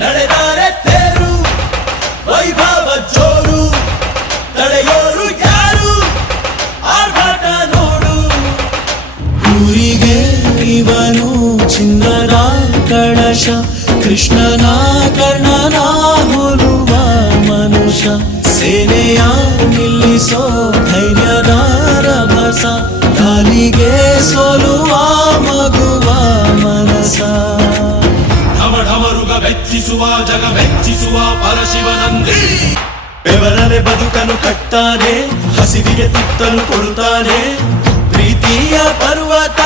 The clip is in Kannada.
ನಡೆದಾರೆ ತೇರು, ವೈಭವ ಜೋರು ತಡೆಯೋರು ಯಾರು? ಆರ್ಭಟ ನೋಡು. ಊರಿಗೆ ಇವನು ಚಿನ್ನದ ಕಳಶ, ಕೃಷ್ಣನ ಕರ್ಣನ ಹೋಲುವ ಮನುಷ್ಯ. ಸೇನೆಯ ನಿಲ್ಲಿಸೋ ಧೈರ್ಯದ ಢಮ ಢಮರುಗ ಬೆಚ್ಚಿಸುವ ಜಗ ಮೆಚ್ಚಿಸುವ ಪರಶಿವನಂದಿ ಬೆವರನೆ ಬದುಕನ್ನು ಕಟ್ತಾನೆ ಹಸಿವಿಗೆ ತುತ್ತನ್ನು ಕೊಡುತ್ತಾನೆ ಪ್ರೀತಿಯ ಪರ್ವತ